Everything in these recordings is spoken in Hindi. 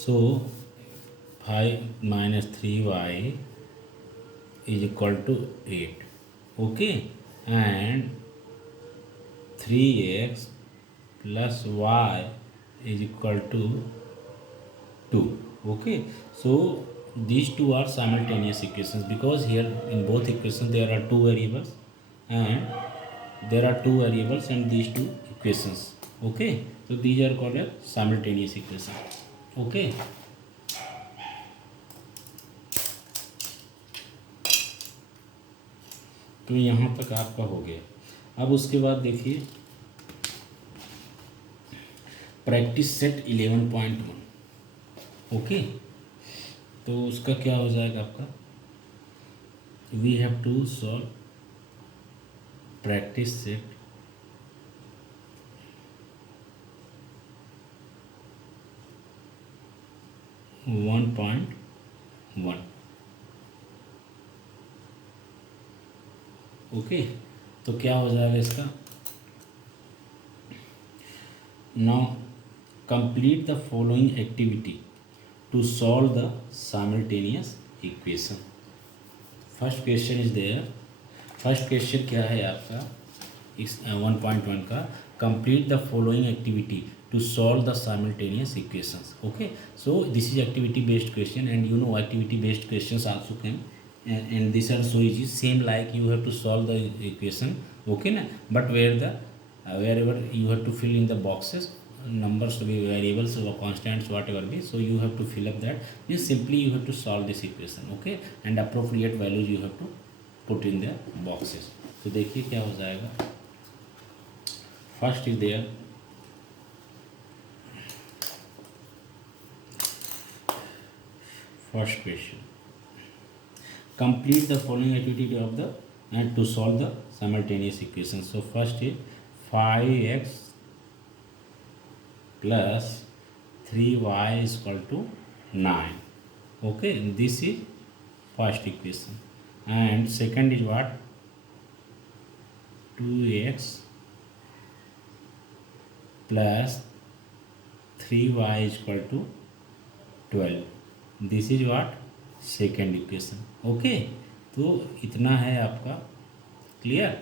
So 5 minus 3y is equal to 8. Okay, and 3x plus y is equal to 2. Okay, so these two are simultaneous equations, because here in both equations there are two variables, and there are two variables and these two equations. Okay, so these are called as simultaneous equations. Okay, तो यहाँ तक आपका हो गया। अब उसके बाद देखिए प्रैक्टिस सेट 11.1। ओके, तो उसका क्या हो जाएगा आपका, we have to solve practice set 1.1। Okay, तो क्या हो जाएगा इसका, now complete the following activity to solve the simultaneous equation. First question is there. First question क्या है आपका इस 1.1 का, complete the following activity to solve the simultaneous equations. Okay, so this is activity based question, and you know activity based questions also can, and these are so easy, same like you have to solve the equation. Okay na, but where the wherever you have to fill in the boxes, numbers to be variables or constants whatever be, so you have to fill up that. Just simply you have to solve this equation. Okay, and appropriate values you have to put in the boxes. तो देखिए क्या हो जाएगा। First is there, first question, complete the following activity of the and to solve the simultaneous equation. So first is 5x plus 3y is equal to 9. Okay, and this is first equation, and second is what, 2x plus 3y is equal to 12. This is what, second equation. Okay, तो इतना है आपका clear.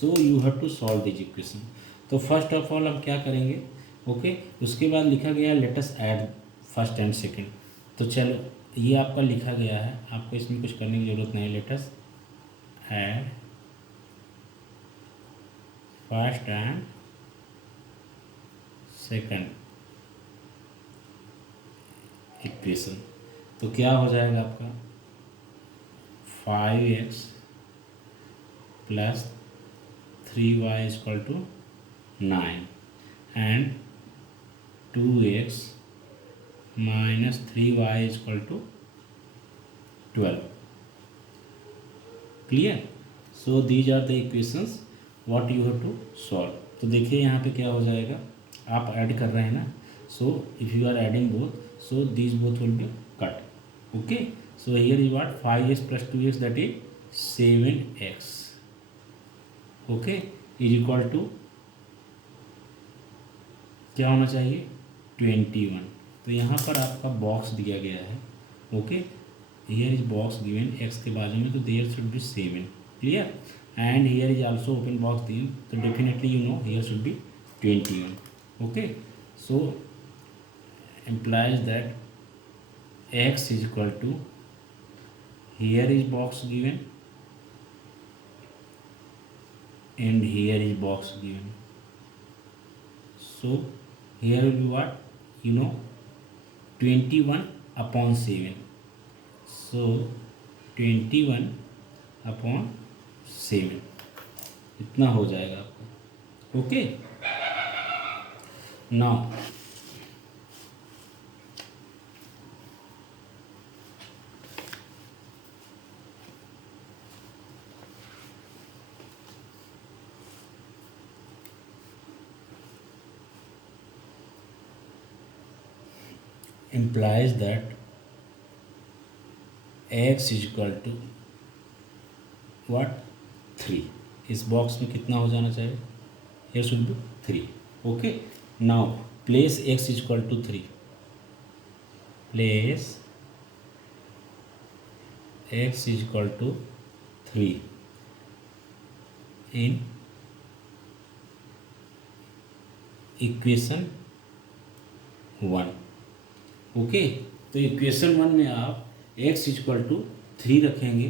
So you have to solve this equation. तो फर्स्ट ऑफ ऑल हम क्या करेंगे, ओके, उसके बाद लिखा गया let us add first and second. तो चलो ये आपका लिखा गया है, आपको इसमें कुछ करने की ज़रूरत नहीं। Let us add first and second equation. तो क्या हो जाएगा आपका, 5x plus 3y is equal to 9 and 2x minus 3y is equal to 12। Clear. So these are the equations what you have to solve. तो देखिए यहाँ पे क्या हो जाएगा, आप ऐड कर रहे हैं ना, so if you are adding both, so these both will be cut. Okay, so here is what, 5x plus 2x, that is 7x. Okay, is equal to क्या होना चाहिए, 21। तो यहाँ पर आपका बॉक्स दिया गया है। Okay, here is box given x के बाजू में, तो there should be 7। clear, and here is also open box given, तो definitely you know here should be 21। okay, so implies that x is equal to, here is box given and here is box given, so here will be what, you know, 21 upon 7, so 21 upon 7 इतना हो जाएगा आपको। Okay, now implies that x is equal to what, 3। इस बॉक्स में कितना हो जाना चाहिए, here should be 3। okay, now place x is equal to 3। Place x is equal to 3 in equation 1। Okay, तो इक्वेशन 1 में आप x इज इक्वल टू 3 रखेंगे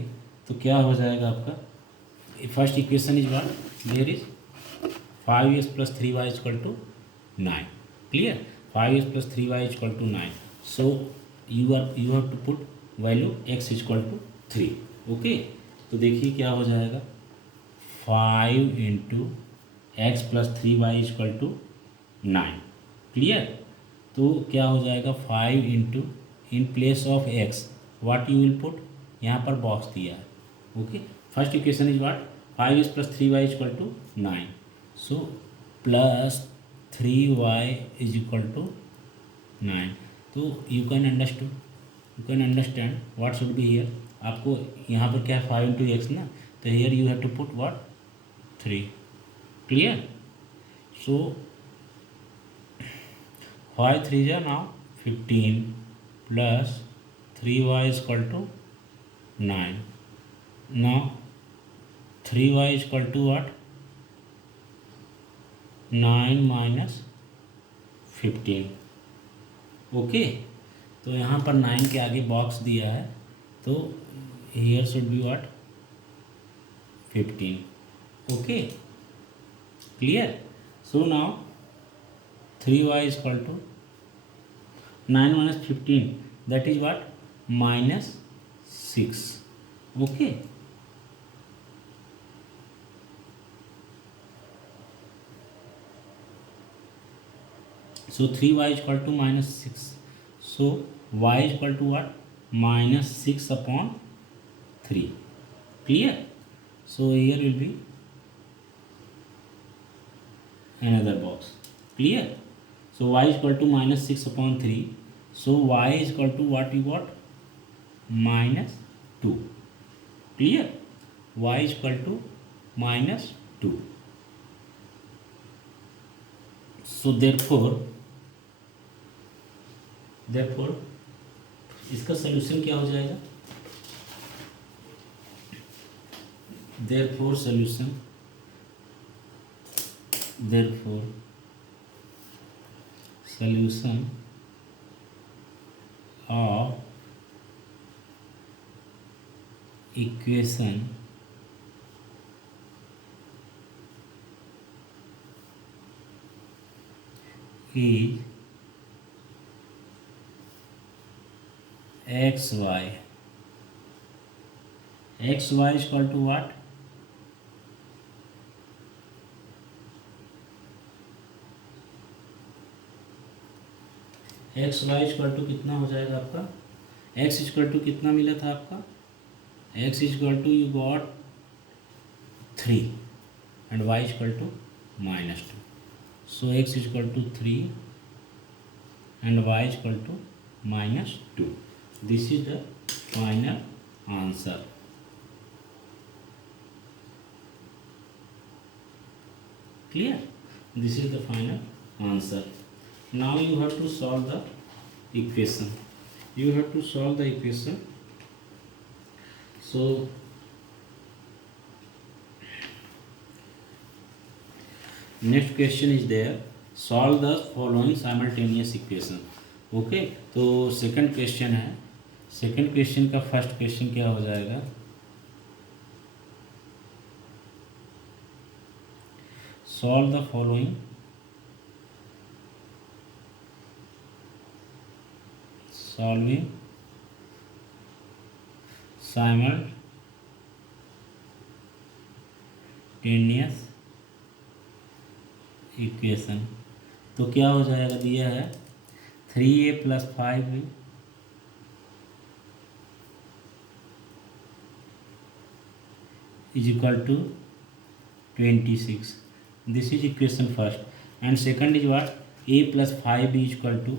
तो क्या हो जाएगा आपका। First equation is what, there is 5x + 3y equal to 9। Clear, 5x + 3y equal to 9। So you have to put value x equal to 3। Okay, तो देखिए क्या हो जाएगा, 5 into x plus 3y equal to 9। Clear, तो क्या हो जाएगा 5 into in place of x what you will put, यहाँ पर बॉक्स दिया है। Okay, first equation is what, 5x + 3y equal to 9। So plus 3y is equal to 9। तो you can understand what should be here. आपको यहाँ पर क्या है 5 इंटू एक्स ना, तो here you have to put what 3। Clear, so 5 3 जा now 15 plus 3y equal to 9। Now 3y equal to what, 9 minus 15। Okay, तो यहाँ पर 9 के आगे बॉक्स दिया है तो here should be what 15। Okay, clear, so now 3y equal to 9 minus 15 that is what -6। Okay, so 3y equal to -6, so y equal to what -6 upon 3। Clear, so here will be another box। clear, so y equal to -6 upon 3, so y equal to what you got -2। clear, y equal to -2। so therefore इसका सोल्यूशन क्या हो जाएगा, therefore solution of equation is xy equal to what xy equal to कितना हो जाएगा आपका, x इक्वल टू कितना मिला था आपका, x equal to you got 3 and y equal to -2। So x equal to 3 and y equal to -2। This is the final answer. clear, this is the final answer। now you have to solve the equation, so next question is there, solve the following simultaneous equation। Okay, तो सेकंड क्वेश्चन है, सेकंड क्वेश्चन का फर्स्ट क्वेश्चन क्या हो जाएगा, solve the following solving simultaneous equation. तो क्या हो जाएगा, दिया है 3a + 5b is equal to 26। this is equation first, and second is what, a + 5b is equal to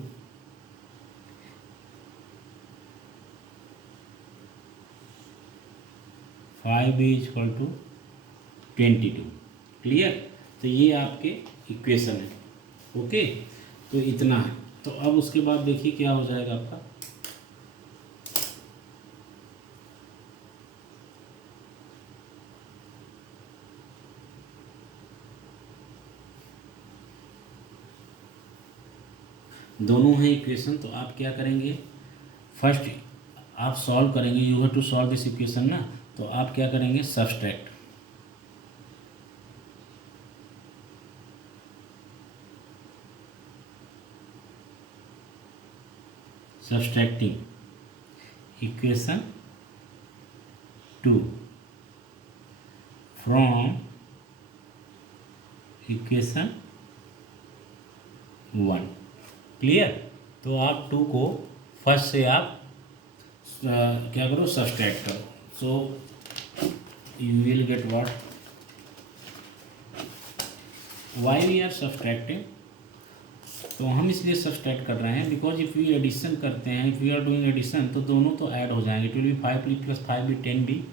5b is equal to 22। Clear, तो ये आपके इक्वेशन है। ओके, तो इतना है। तो अब उसके बाद देखिए क्या हो जाएगा आपका, दोनों हैं इक्वेशन। तो आप क्या करेंगे, फर्स्ट आप सॉल्व करेंगे, you have to solve this equation ना। तो आप क्या करेंगे, subtract, subtracting equation 2 from equation 1। Clear. तो आप 2 को फर्स्ट से आप क्या करो, सब्सट्रैक्ट करो। So you will get what, why we are subtracting, तो हम इसलिए सब्सट्रैक्ट कर रहे हैं बिकॉज इफ़ वी एडिशन करते हैं, if we are doing addition, तो दोनों तो ऐड हो जाएंगे। It will be 5 plus 5 b 10 b,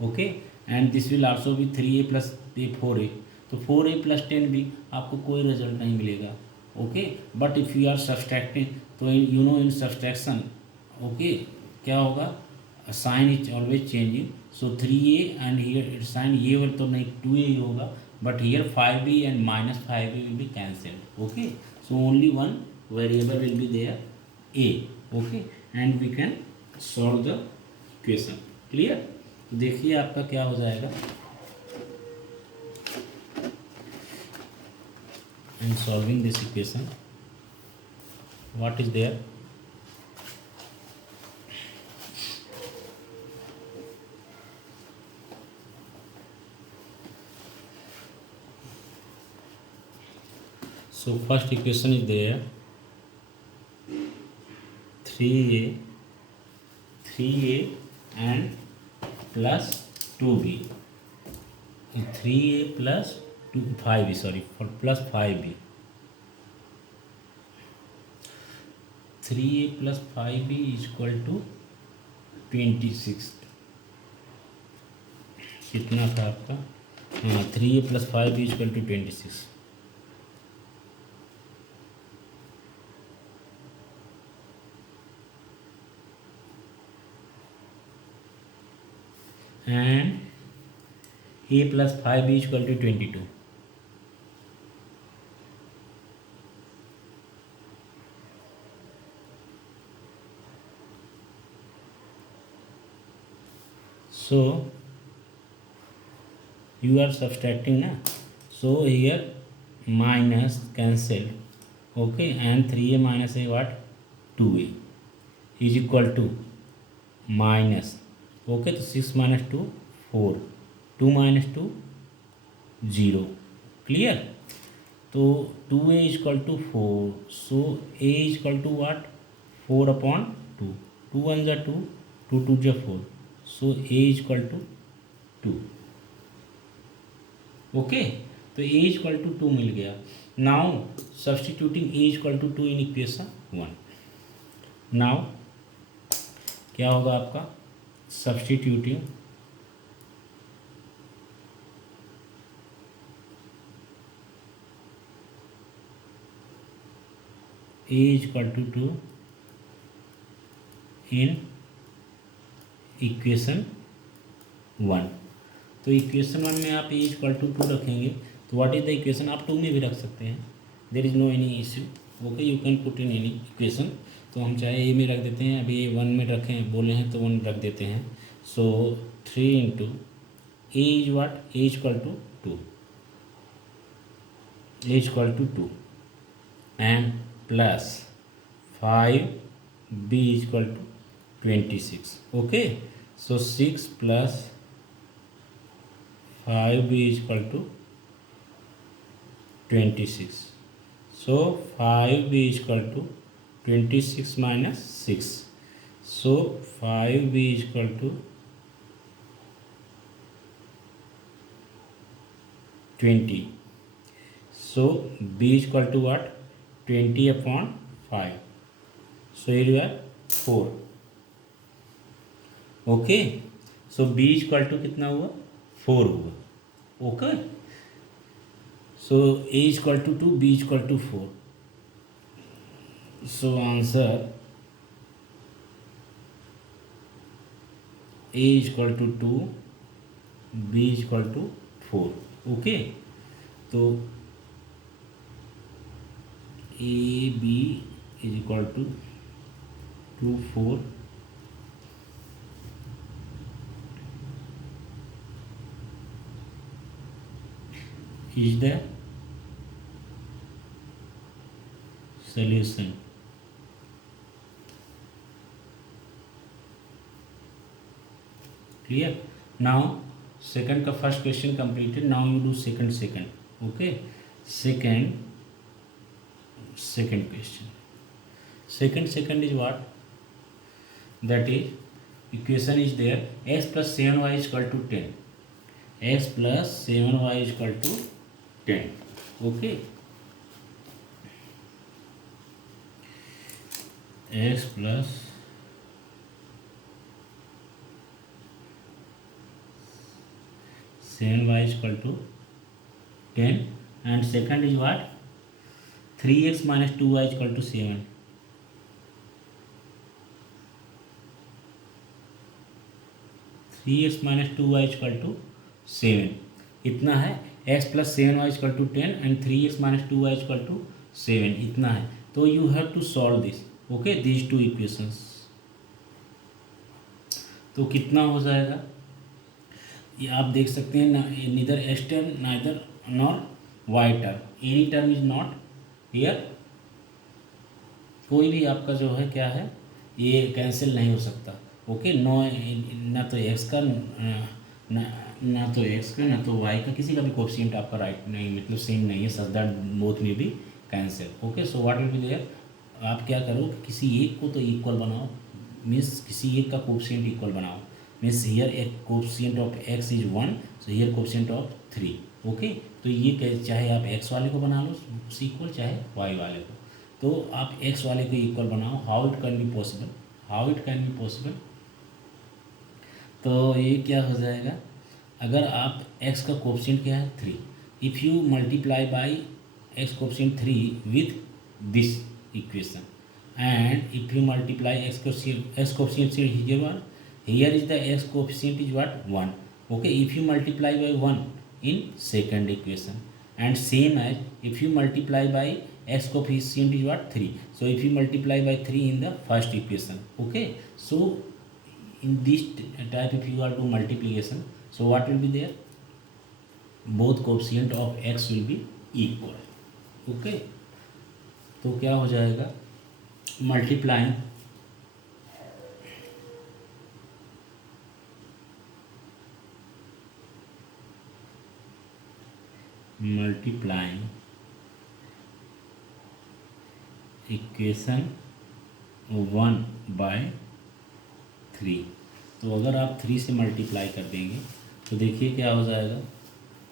okay, and this will also be 3a plus a 4a। तो 4a प्लस 10b आपको कोई रिजल्ट नहीं मिलेगा, okay. But if you are subtracting, तो you know in subtraction, okay, क्या होगा, sign is always changing. So 3a and here sign ये वाला तो नहीं 2a ही होगा, but here 5b and minus 5b will be cancelled, okay. So only one variable will be there a, okay, and we can solve the equation. Clear. देखिए आपका क्या हो जाएगा, in solving this equation what is there, so first equation is there 3a and plus 2b, 3a plus 5b, sorry, for plus 5b, 3a plus 5b is equal to 26। कितना था आपका, हाँ, 3a plus 5b is equal to 26। and a plus 5b is equal to 22। so you are subtracting na, so here minus cancel, okay, and 3a minus a what, 2a is equal to minus, okay, तो 6 minus 2 4, 2 minus 2 0। क्लियर। तो 2a is equal to 4, so a is equal to what, 4 upon 2, 2 1 जा 2, 2 2 जा 4, so a is equal to 2, okay. तो a is equal to 2 मिल गया। Now substituting a is equal to 2 in equation 1। Now क्या होगा आपका, substituting a is equal to 2 in equation 1। तो इक्वेशन 1 में आप a is equal to 2 रखेंगे, तो व्हाट इज द इक्वेशन, आप 2 में भी रख सकते हैं, there is no any issue, okay, you can put in any equation. तो हम चाहे a में रख देते हैं, अभी 1 में रखें बोले हैं तो 1 रख देते हैं। So 3 into a is what, a is equal to 2, a is equal to 2 and plus 5b is equal to 26, okay. So 6 plus 5b is equal to 26, so 5b is equal to 26 minus 6, so 5b is equal to 20, so b is equal to what, 20 upon 5, so here you have 4, okay। so b is equal to कितना हुआ, 4 हुआ, okay. So a is equal to 2, b is equal to 4, So answer A is equal to 2, B is equal to 4. Okay, तो a b is equal to 2 4 is the solution. Clear? Now second का first question completed. Now you do second. Okay, second question. Second is what? That is equation is there, x plus 7y is equal to 10. X plus 7y is equal to 10. Okay, x plus 7y is equal to 10, and second is what? 3x minus 2y is equal to 7. 3x minus 2y is equal to 7. इतना है. x plus 7y is equal to 10 and 3x minus 2y is equal to 7. इतना है. तो you have to solve this. Okay, these two equations. तो कितना हो जाएगा ये आप देख सकते हैं. Neither x term neither nor y term, any term is not here. कोई भी आपका जो है क्या है ये कैंसिल नहीं हो सकता. ओके, नो ना तो एक्स का ना तो एक्स का ना तो वाई का, किसी का भी कोएफिशिएंट आपका राइट नहीं मतलब सेम नहीं है, सच दैट बोथ में भी cancel. Okay, so what will be there. आप क्या करो कि किसी एक को तो इक्वल बनाओ, मीन्स किसी एक का कोएफिशिएंट इक्वल बनाओ. मीन्स हियर एक coefficient of x is 1, so here coefficient of 3. Okay, तो ये चाहे आप एक्स वाले को बना लो उसी इक्वल, चाहे वाई वाले को. तो आप एक्स वाले को इक्वल बनाओ. How it can be possible. तो ये क्या हो जाएगा, अगर आप x का कोएफिशिएंट क्या है 3, if you multiply by x coefficient 3 with this equation and if you multiply x coefficient here 1, here is the x coefficient is what 1. Okay, if you multiply by 1 in second equation and same as if you multiply by x coefficient is what 3, so if you multiply by 3 in the first equation. Okay, so in this type if you are to multiplication, so what will be there, both coefficient of x will be equal. Okay, तो क्या हो जाएगा, multiplying इक्वेशन 1 बाय 3. तो अगर आप 3 से मल्टीप्लाई कर देंगे तो देखिए क्या हो जाएगा.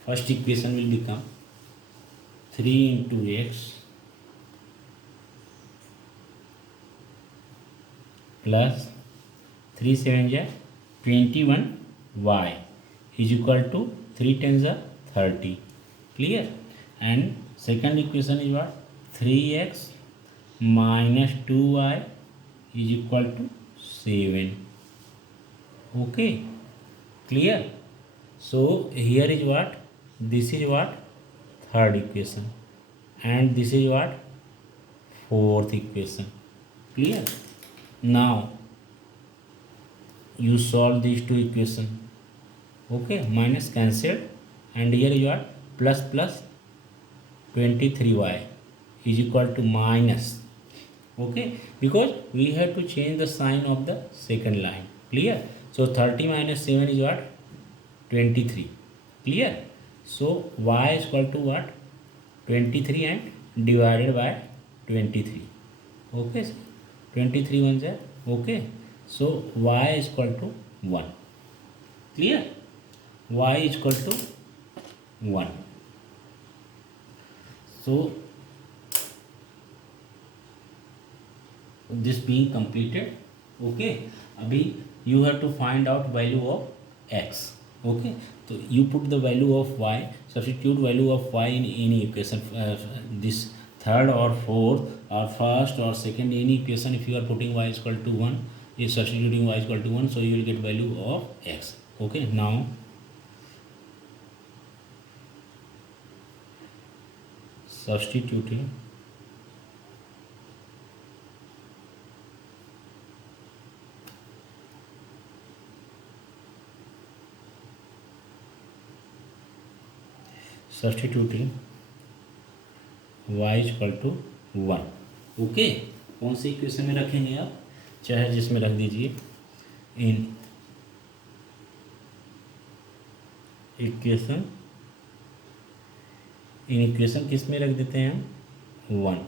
First equation will become 3 into x plus 3 7 जा 21y इज इक्वल टू 3 10 जा 30. Clear? And second equation is what? 3x minus 2y is equal to 7. Okay, clear? So here is what? This is what? Third equation, and this is what? Fourth equation. Clear? Now you solve these two equations. Okay, minus cancelled, and here is what? Plus 23y is equal to minus. Okay, because we have to change the sign of the second line. Clear? So 30 minus 7 is what? 23. Clear? So y is equal to what? 23 and divided by 23. Okay, 23 ones are okay. So y is equal to 1. Clear? Y is equal to 1. So this being completed. Okay, अभी you have to find out value of x. Okay, so you put the value of y, substitute value of y in any equation, this third or fourth. or first or second any equation, if you are putting y is equal to 1, is substituting y is equal to 1, so you will get value of x. Okay, now substituting y is equal to 1. Okay, कौन सी इक्वेशन में रखेंगे आप, चाहे जिसमें रख दीजिए, इन इक्वेशन किस में रख देते हैं हम 1.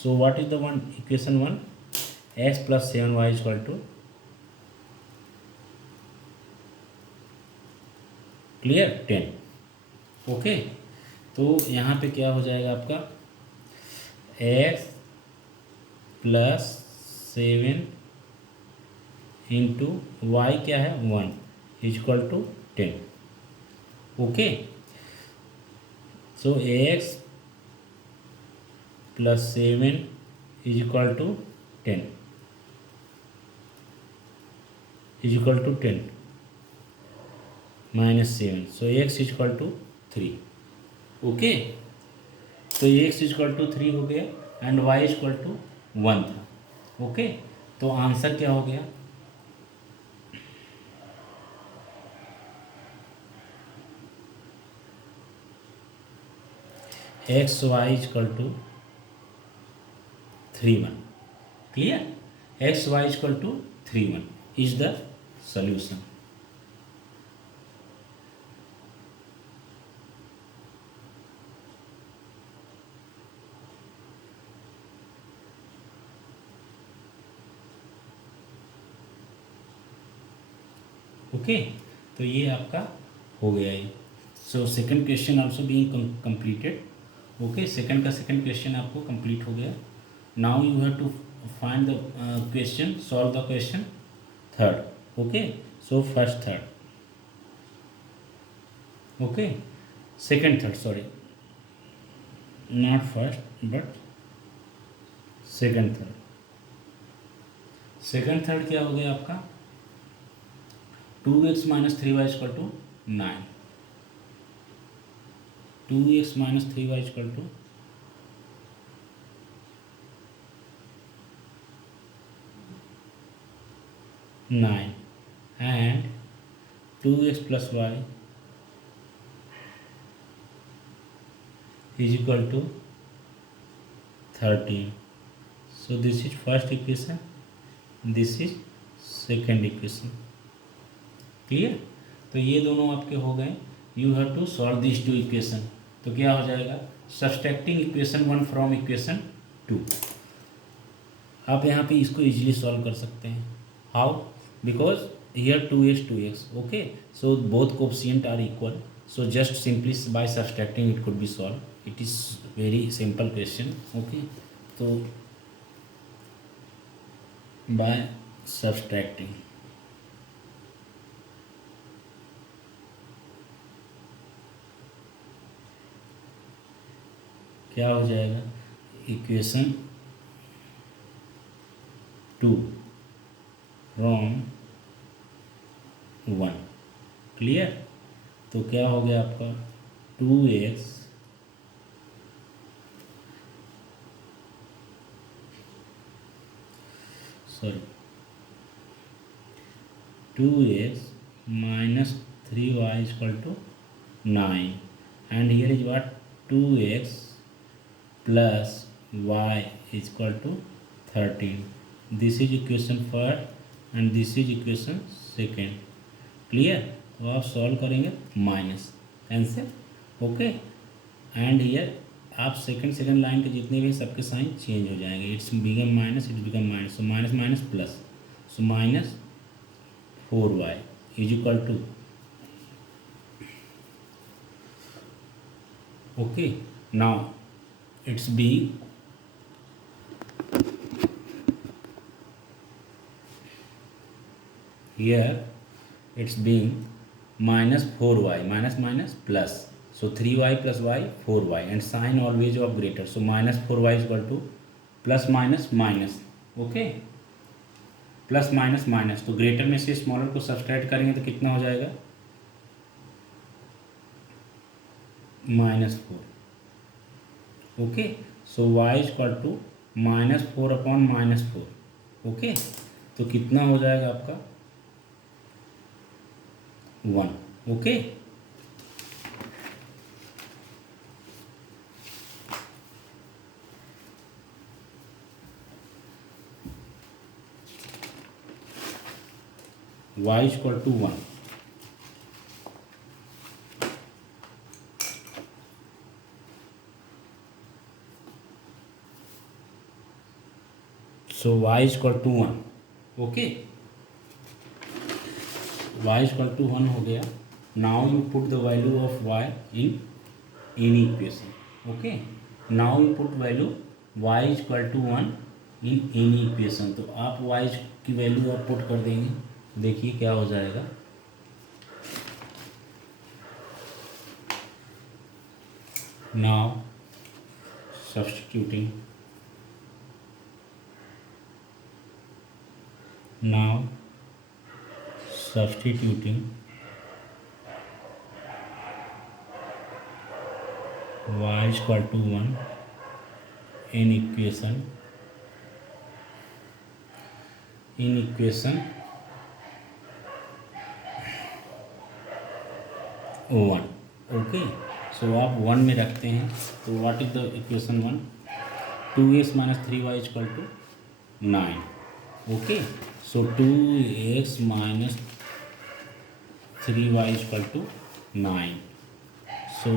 So what is the one equation 1, x plus 7y is equal to, clear, 10. Okay, तो यहाँ पे क्या हो जाएगा आपका, x प्लस 7 इंटू वाई क्या है 1 is equal to 10. Okay, so x plus 7 is equal to 10 minus 7, so x is equal to 3. Okay, तो x इज इक्वल टू 3 हो गया and y is equal to 1 था. ओके, तो आंसर क्या हो गया, x y is equal to 3 1. Clear, x y is equal to 3 1 is the solution. Okay, तो ये आपका हो गया है. So second question also being completed. Okay, second question आपको कंप्लीट हो गया. Now you have to find the question, solve the question third. Okay, so first third, okay, second third, sorry, not first but second third क्या हो गया आपका, 2x minus 3y equal to 9. 2x minus 3y equal to 9 and 2x plus y is equal to 13. So this is first equation, this is second equation. Clear, तो ये दोनों आपके हो गए. You have to solve this two equation. तो क्या हो जाएगा, सब्सट्रैक्टिंग इक्वेशन 1 फ्रॉम इक्वेशन 2. आप यहाँ पे इसको इजीली सॉल्व कर सकते हैं. How, because here 2x. Okay, so both coefficient are equal, so just simply by subtracting it could be solve. It is very simple question. Okay, तो बाय सब्सट्रैक्टिंग क्या हो जाएगा, इक्वेशन 2 फ्रॉम 1. क्लियर, तो क्या हो गया आपका 2x minus 3y is equal to 9 and here is what, 2x plus y is equal to 13. This is equation first and this is equation second. Clear, तो आप सॉल्व करेंगे minus answer. Okay, and here आप सेकंड लाइन के जितने भी सबके साइन चेंज हो जाएंगे. It's become minus, it's become minus, so minus minus plus, so minus 4y is equal to, okay, now it's being here, it's being minus 4y, minus minus plus, so 3y plus y 4y and sign always of greater, so minus 4y is equal to plus minus minus, okay, plus minus minus, तो ग्रेटर में से स्मॉलर को सब्सट्रैक्ट करेंगे तो कितना हो जाएगा, -4, okay. So y equal to -4 upon -4, okay. तो कितना हो जाएगा आपका 1, okay. y equal to 1, so y equal to 1, okay, y equal to 1 हो गया। Now you put the value of y in any equation, okay. Now you put value y equal to 1 in any equation, तो आप y की वैल्यू आप पुट कर देंगे, देखिए क्या हो जाएगा। Now substituting, now substituting y equal to 1 in equation 1, okay. So आप 1 में रखते हैं तो what is the equation 1, 2x minus 3y equal to 9, okay. So 2x minus 3y equal to 9, so